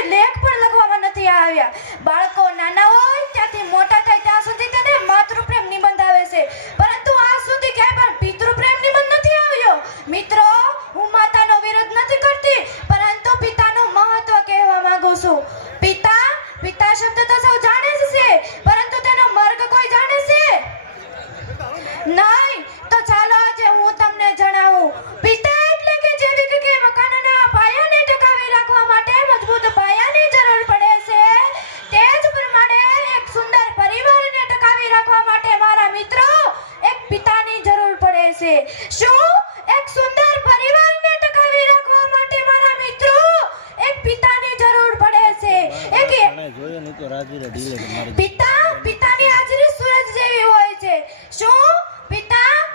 કે લેખ પણ લખવામાં નથી આવ્યા. બાળકો નાના હોય ત્યાંથી મોટા થાય ત્યાં સુધી તેને માતૃપ્રેમ નિબંધ આવે છે, પરંતુ આજ સુધી ક્યાંય પણ પિતૃપ્રેમ નિબંધ નથી આવ્યો. મિત્રો, હું માતાનો વિરોધ નથી કરતી, પરંતુ પિતાનું મહત્વ કહેવા માંગુ છું. પિતા શબ્દ તો સૌ જાણે જ છે, પરંતુ તેનો માર્ગ કોઈ જાણે છે નહીં. તો ચાલો આજે હું તમને જણાવું. પિતા એટલે કે જેવી કે મકાનના પાયાને ટકાવી રાખવા માટે મજબૂત પાયાની જરૂર પડે છે, તે જ પ્રમાણે એક સુંદર પરિવારને ટકાવી રાખવા માટે મારા મિત્રો એક પિતાની જરૂર પડે છે. શું એક સુંદર પરિવારને ટકાવી રાખવા માટે મારા મિત્રો એક પિતાની જરૂર પડે છે? પિતાની હાજરી સૂરજ જેવી હોય છે. શું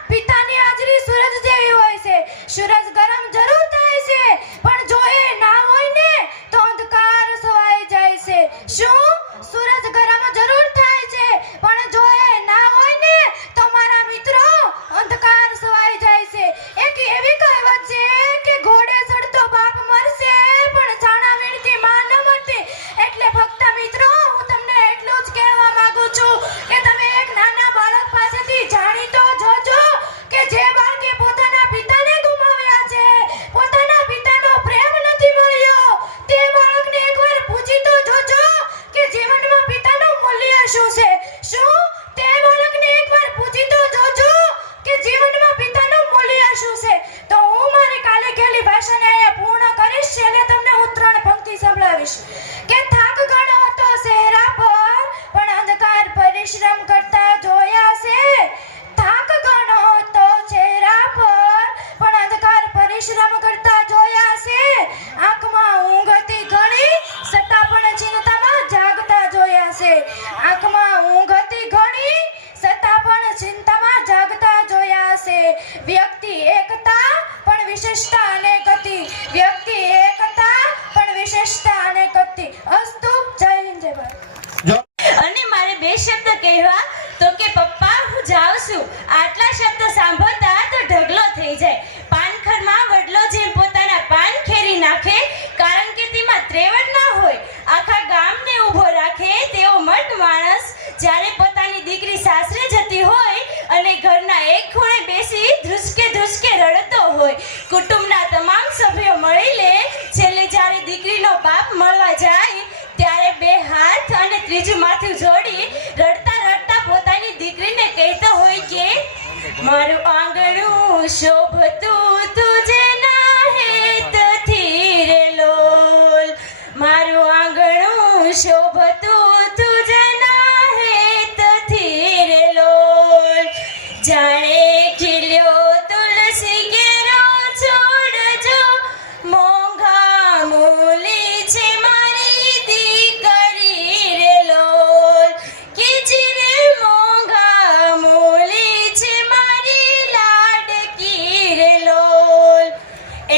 પિતાની હાજરી સૂરજ જેવી હોય છે? સૂરજ ગરમ જરૂર થાય છે, પણ જો એ ના હોય ને તો અંધકાર છવાઈ જાય છે. શું સૂરજ ગરમ જરૂર થાય છે, પણ જો એ ના હોય ને તો મારા મિત્રો અંધકાર છવાઈ જાય છે. એક એવી કહેવત છે કે ઘોડે ચડતો બાપ મરશે પણ છાણા વીણતી માં ન મરતી. એટલે ફક્ત મિત્રો હું તમને એટલું જ કહેવા માંગુ છું કે તમે એક નાના બાળક પાસેથી જાણી તો જોજો કે જે બાળકે પોતાના પિતાને ગુમાવ્યા છે, પોતાના પિતાનો પ્રેમ નથી મળ્યો, તે બાળકને એકવાર પૂછી તો જોજો કે જીવનમાં પિતાનું મૂલ્ય શું છે. શું તે બાળકને એકવાર પૂછી તો જોજો કે જીવનમાં પિતાનું મૂલ્ય શું છે. તો હું મારી કાલે ગયેલી ભાષાને અહીંયા પૂર્ણ કરીશ. છેલ્લે તમને હું 3 પંક્તિ સંભળાવીશ કે થાક ઘણો હતો ચહેરા પર, પણ અંધકાર પરિશ્રમ કરતા જોયા છે. થાક ઘણો હતો ચહેરા પર, પણ અંધકાર પરિશ્રમ કરતા જોયા છે. આંખમાં ઊંઘ હતી ઘણી, છતાં પણ ચિંતામાં જાગતા જોયા છે. આંખમાં ઊંઘ હતી ઘણી, છતાં પણ ચિંતામાં જાગતા જોયા છે. વ્યક્તિ એકતા પણ વિશેષતા અનેક હતી. વ્યક્તિ એકતા પણ વિશેષતા અનેક હતી. અસ્તુ. જય હિન્દ, જય ભારત. અને મારે 2 શબ્દ કહેવા તો કે પપ્પા હું જાઉં છું. આટલા શબ્દ સાંભળતા તો ઢગલો થઈ જાય. પાનખરમાં વડલો જેમ પોતાના પાન ખેરી નાખે, કારણ કે તેમાં ત્રેવડ ના હોય, આખા ગામને ઊભો રાખે તેવો મર્દ માણસ જ્યારે પોતાની દીકરી સાસરે જતી હોય અને ઘરના એક ખૂણે બેસી ધ્રુસકે રડતો હોય, કુટુંબના તમામ સભ્યો મળી લે, છેલ્લે જ્યારે દીકરીનો બાપ મળવા જાય ત્યારે 2 હાથ અને ત્રીજું માથું જોડી રડતા પોતાની દીકરીને કહેતો હોય કે મારું આંગણું શોભતું તુજે ના હેતથી રે લોલ, મારું આંગણું શોભતું તુજે ના હેતથી રે લોલ. જાણે ખીલ્યો તુલસી કેરો છોડ જો, મોંઘા મૂલી છે મારી દીકરી રે લોલ, કે જીરે મોંઘા મૂલી છે મારી લાડકી રે લોલ.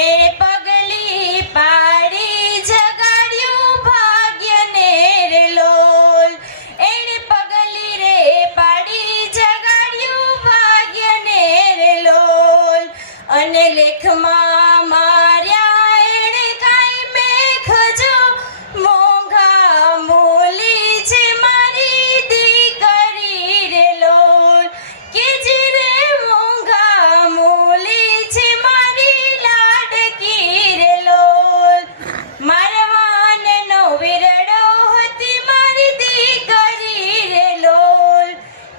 એ પગલી પાડી જગાડ્યું ભાગ્યને રે લોલ, એણે પગલી રે પાડી જગાડ્યું ભાગ્યને રે લોલ. અને લેખમાં માર્યા એણે કાંઈ મેઘ જો, મોંઘા મૂલી છે મારી દીકરી રે લોલ, કે જે રે મોંઘા મૂલી છે મારી લાડકી રે લોલ. મારા વાનનો વિરડો હતી મારી દીકરી રે લોલ,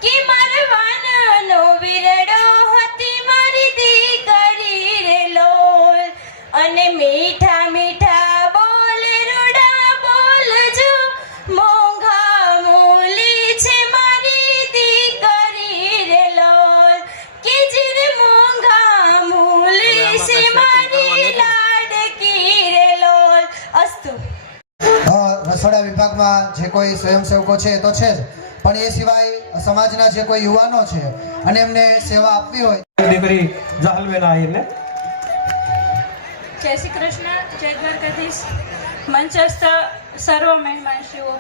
કે મારા વાનનો વિરડો હતી મારી દીકરી રે લોલ. અને મીઠા મીઠા બોલે રૂડા બોલજો, મોંઘા મૂલી છે મારી દીકરી રે લોલ, કે જે રે મોંઘા મૂલી છે મારી લાડકી રે લોલ. અસ્તુ. રસોડા વિભાગમાં જે કોઈ સ્વયંસેવકો છે એ તો છે જ, પણ એ સિવાય સમાજના જે કોઈ યુવાનો છે અને એમને સેવા આપવી હોય, દીકરી જાહલવેલા આવીને જય શ્રી કૃષ્ણ, જય દ્વારકાધીશ. મંચસ્થ સર્વ મહેમાનશ્રીઓ,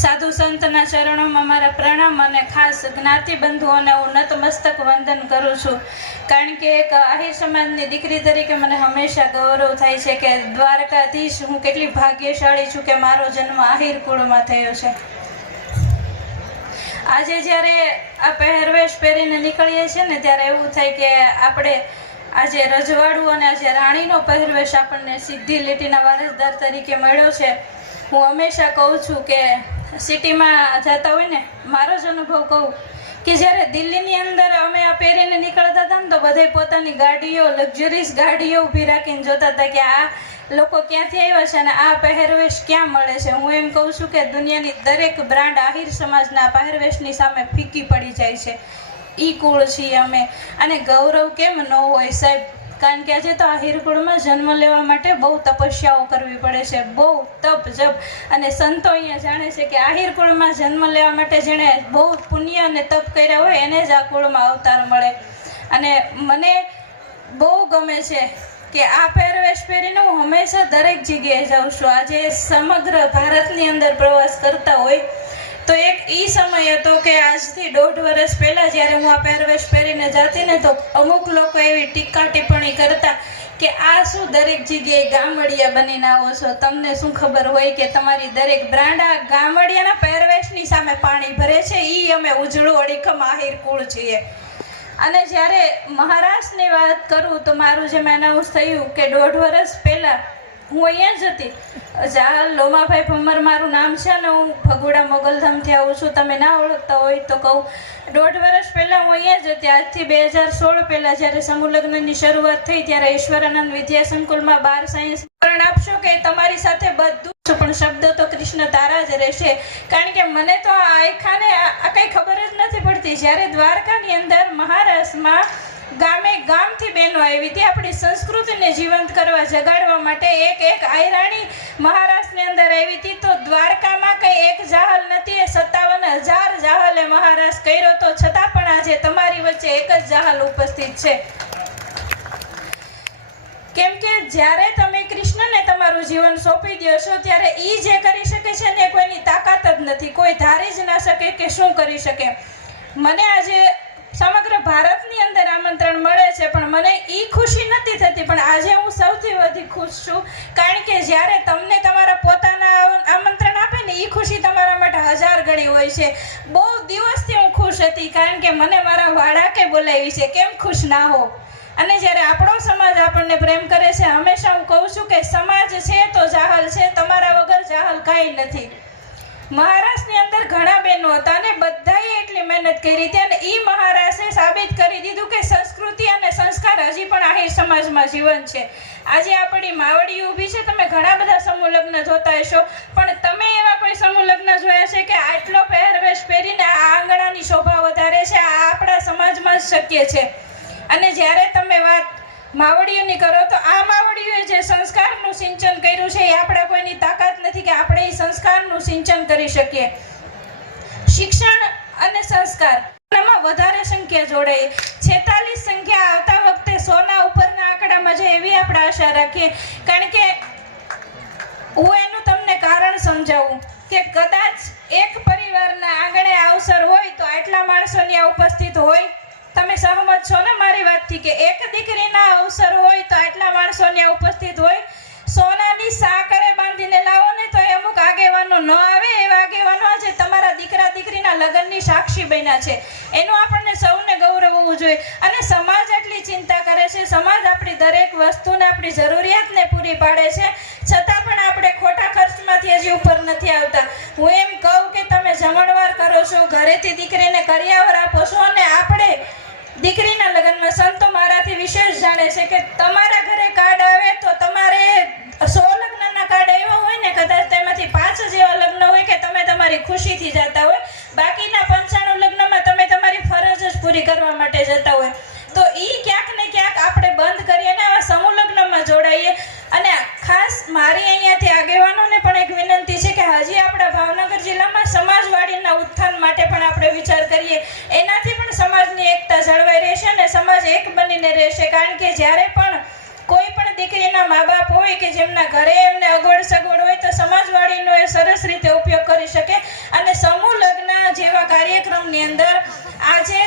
સાધુ સંતના ચરણોમાં મારા પ્રણામ અને ખાસ જ્ઞાતિ બંધુઓને હું નતમસ્તક વંદન કરું છું. કારણ કે એક આહિર સમાજની દીકરી તરીકે મને હંમેશા ગૌરવ થાય છે કે દ્વારકાધીશ હું કેટલી ભાગ્યશાળી છું કે મારો જન્મ આહિર કુળમાં થયો છે. આજે જ્યારે આ પહેરવેશ પહેરીને નીકળીએ છીએ ને ત્યારે એવું થાય કે આપણે આજે રજવાડું અને આજે રાણીનો પહેરવેશ આપણને સીધી લીટીના વારસદાર તરીકે મળ્યો છે. હું હંમેશા કહું છું કે સિટીમાં જતા હોય ને મારો જ અનુભવ કહું કે જ્યારે દિલ્હીની અંદર અમે આ પહેરીને નીકળતા હતા ને તો બધે પોતાની ગાડીઓ લક્ઝરીસ ગાડીઓ ઊભી રાખીને જોતા હતા કે આ લોકો ક્યાંથી આવ્યા છે અને આ પહેરવેશ ક્યાં મળે છે. હું એમ કહું છું કે દુનિયાની દરેક બ્રાન્ડ આહિર સમાજના પહેરવેશની સામે ફીકી પડી જાય છે. ઈ કુળ છીએ અમે અને ગૌરવ કેમ ન હોય સાહેબ. કારણ કે આજે તો આહિર કુળમાં જન્મ લેવા માટે બહુ તપસ્યાઓ કરવી પડે છે, બહુ તપ જપ. અને સંતો અહીંયા જાણે છે કે આહિર કુળમાં જન્મ લેવા માટે જેણે બહુ પુણ્ય અને તપ કર્યા હોય એને જ આ કુળમાં અવતાર મળે. અને મને બહુ ગમે છે કે આ પહેરવેશ પહેરીને હું હંમેશા દરેક જગ્યાએ જાઉં છું. આજે સમગ્ર ભારતની અંદર પ્રવાસ કરતા હોય તો એક ઈ સમય હતો કે આજથી 1.5 વર્ષ પહેલાં જ્યારે હું આ પહેરવેશ પહેરીને જતી ને તો અમુક લોકો એવી ટીકા ટિપ્પણી કરતા કે આ શું દરેક જગ્યાએ ગામડિયા બનીને આવો છો, તમને શું ખબર હોય કે તમારી દરેક બ્રાન્ડ આ ગામડિયાના પહેરવેશની સામે પાણી ભરે છે. ઈ અમે ઉજળું અડીખમ આહિર કુળ છીએ. અને જ્યારે મહારાષ્ટ્રની વાત કરું તો મારું જેમ એનાઉન્સ થયું કે 1.5 વર્ષ પહેલાં હું અહીંયા જ હતી. જાહલ લોમાભાઈ ભમર મારું નામ છે અને હું ભગોડા મોગલધામથી આવું છું. તમે ના ઓળખતા હોય તો કહું, 1.5 વર્ષ પહેલાં હું અહીંયા જ હતી. આજથી 2016 પહેલાં જ્યારે સમૂહ લગ્નની શરૂઆત થઈ ત્યારે ઈશ્વરાનંદ વિદ્યા સંકુલમાં 12 સાયન્સ કારણ આપશો કે તમારી સાથે બધું પણ શબ્દ તો કૃષ્ણ તારા જ રહેશે. કારણ કે મને તો આ આયખાને આ કંઈ ખબર જ નથી પડતી. જ્યારે દ્વારકાની અંદર મહારાષ્ટ્રમાં ગામે ગામથી બહેનો આવી હતી આપણી સંસ્કૃતિને જીવંત કરવા જગાડવા માટે. એક આયરાણી મહારાષ્ટ્રની અંદર આવી હતી તો દ્વારકામાં કંઈ એક જાહલ નથી, એ 57,000 જાહલે મહારાષ્ટ્ર કર્યો તો છતાં પણ આજે તમારી વચ્ચે એક જ જાહલ ઉપસ્થિત છે. કેમ કે જ્યારે તમે કૃષ્ણને તમારું જીવન સોંપી દો છો ત્યારે એ જે કરી શકે છે ને કોઈની તાકાત જ નથી, કોઈ ધારી જ ના શકે કે શું કરી શકે. મને આજે સમગ્ર ભારતની અંદર આમંત્રણ મળે છે પણ મને ઈ ખુશી નથી થતી. પણ આજે હું સૌથી વધુ ખુશ છું કારણ કે જ્યારે તમને તમારા પોતાના આમંત્રણ આપે ને ઈ ખુશી તમારા માટે 1000 ગણી હોય છે. બહુ દિવસથી હું ખુશ હતી કારણ કે મને મારા વાળાકે બોલાવી છે, કેમ ખુશ ના હો. અને જ્યારે આપણો સમાજ આપણને પ્રેમ કરે છે, હંમેશા હું કહું છું કે સમાજ છે તો જાહલ છે, તમારા વગર જાહલ કાંઈ નથી. મહારાષ્ટ્રની અંદર ઘણા બહેનો હતા અને બધાએ એટલી મહેનત કરી હતી અને એ મહારાષ્ટ્રે સાબિત કરી દીધું કે સંસ્કૃતિ અને સંસ્કાર હજી પણ આહિર સમાજમાં જીવન છે. આજે આપણી માવડી ઊભી છે, તમે ઘણા બધા સમૂહ લગ્ન જોતા હશો પણ તમે એવા કોઈ સમૂહ લગ્ન જોયા છે કે આટલો પહેરવેશ પહેરીને આ આંગણાની શોભા વધારે છે? આ આપણા સમાજમાં જ શક્ય છે. અને જ્યારે તમે વાત માવડીઓની કરો તો આ માવડીઓએ જે સંસ્કારનું સિંચન કર્યું છે એ આપણે કોઈની તાકાત નથી કે આપણે એ સંસ્કારનું સિંચન કરી શકીએ. શિક્ષણ અને સંસ્કાર એમાં વધારે સંખ્યા જોડાઈ 46 સંખ્યા આવતા વખતે 100ના ઉપરના આંકડામાં છે એવી આપણે આશા રાખીએ. કારણ કે હું એનું તમને કારણ સમજાવું કે કદાચ એક પરિવારના આંગણે અવસર હોય તો આટલા માણસોની આ ઉપસ્થિત હોય. તમે સહમત છો ને મારી વાતથી કે એક દીકરીના અવસર હોય તો આટલા માણસોની ઉપસ્થિત હોય? સોનાની સાંકળે બાંધીને લાવો ને તો અમુક આગેવાનો ન આવે. એવા આગેવાનો આજે તમારા દીકરા દીકરીના લગ્નની સાક્ષી બન્યા છે. એનું આપણને સૌને ગૌરવ હોવું જોઈએ. અને સમાજ આટલી ચિંતા કરે છે, સમાજ આપણી દરેક વસ્તુને આપણી જરૂરિયાતને પૂરી પાડે છે, છતાં પણ આપણે ખોટા ખર્ચમાંથી હજી ઉપર નથી આવતા. હું એમ કહું કે તમે જમણવાર કરો છો, ઘરેથી દીકરીને કરિયાવર આપો છો અને આપણે દીકરીના લગ્નમાં સંતો મારાથી વિશેષ જાણે છે કે તમારા ઘરે કાર્ડ આવે તો તમારે 100 લગ્નના કાર્ડ આવ્યા હોય ને કદાચ તેમાંથી 5 જ એવા લગ્ન હોય કે તમે તમારી ખુશીથી જતા હોય, બાકીના 95 લગ્નમાં તમે તમારી ફરજ જ પૂરી કરવા માટે જતા હોય. તો ઈ ક્યાંક ને ક્યાંક આપણે બંધ કરીએ ને આવા સમૂહ લગ્નમાં જોડાઈએ. અને ખાસ મારી અહીંયાથી આગેવાનોને પણ એક વિનંતી છે કે હજી આપણા ભાવનગર જિલ્લામાં સમાજવાડીના ઉત્થાન માટે પણ આપણે વિચાર કરીએ. એનાથી પણ સમાજની એકતા જળવાઈ રહેશે અને સમાજ એક બનીને રહેશે. કારણ કે જ્યારે પણ કોઈ પણ દીકરીના મા બાપ હોય કે જેમના ઘરે એમને અગવડ સગવડ હોય તો સમાજવાડીનો એ સરસ રીતે ઉપયોગ કરી શકે. કાર્યક્રમની અંદર આજે